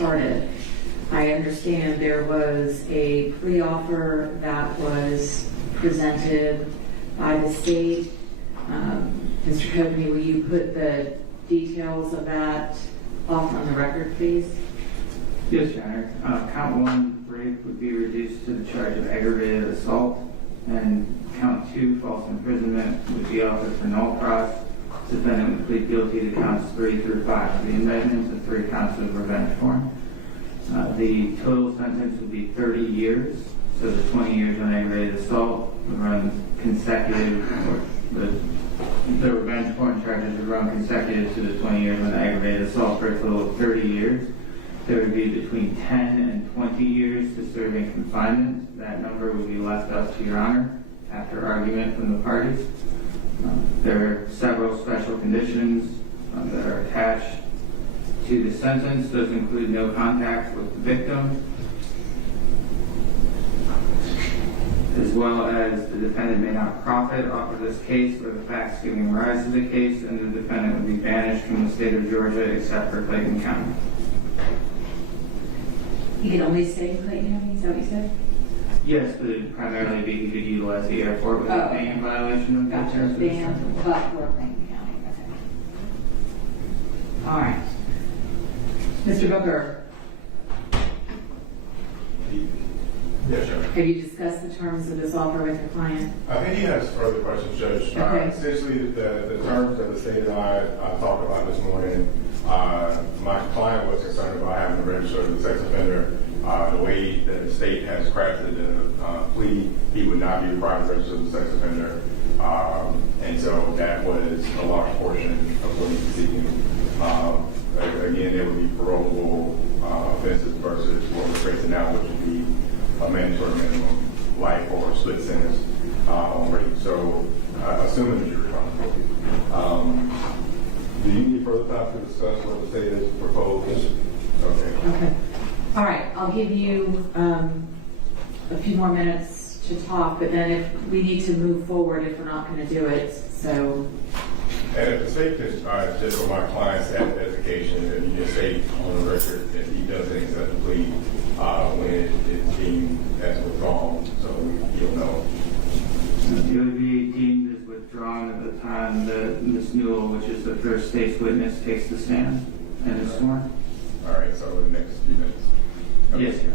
started. I understand there was a plea offer that was presented by the state. Mr. Coveney, will you put the details of that offer on the record, please? Yes, Your Honor. Count 1, rape, would be reduced to the charge of aggravated assault, and count 2, false imprisonment, would be offered for null pros. Defendant would plead guilty to counts 3 through 5 of the indictment and 3 counts of revenge porn. The total sentence would be 30 years, so the 20 years on aggravated assault would run consecutive, or the revenge porn charges would run consecutive to the 20 years on aggravated assault for a total of 30 years. There would be between 10 and 20 years to serve in confinement. That number would be left up to Your Honor after argument from the parties. There are several special conditions that are attached to the sentence. Those include no contact with the victim, as well as the defendant may not profit off of this case or the facts giving rise to the case, and the defendant would be banished from the state of Georgia except for Clayton County. You can only stay in Clayton County, is that what you said? Yes, but it primarily he could utilize the airport without being in violation of the Gotcha, terms of the sentence. but for Clayton County, okay. All right. Mr. Booker, Yes, sir. have you discussed the terms of this offer with your client? And he has further questions, Judge. Okay. Essentially, the terms that the state and I talked about this morning, my client was concerned about having to register as a sex offender. The way that the state has crafted the plea, he would not be required to register as a sex offender. And so that was a large portion of what he's seeking. Again, there would be parolable offenses versus what we're facing now, which would be a mandatory minimum life or split sentence on rape. So, assuming that you're responsible. Do you need further time to discuss what the state has proposed? Okay. All right, I'll give you a few more minutes to talk, but then if we need to move forward, if we're not going to do it, so. And if the state could, just for my client's edification, and you just say on the record that he doesn't accept the plea when it is deemed as withdrawn, so you'll know. It would be deemed as withdrawn at the time that Ms. Newell, which is the first state's witness, takes the stand and is sworn. All right, so in the next few minutes. Okay. Yes, Your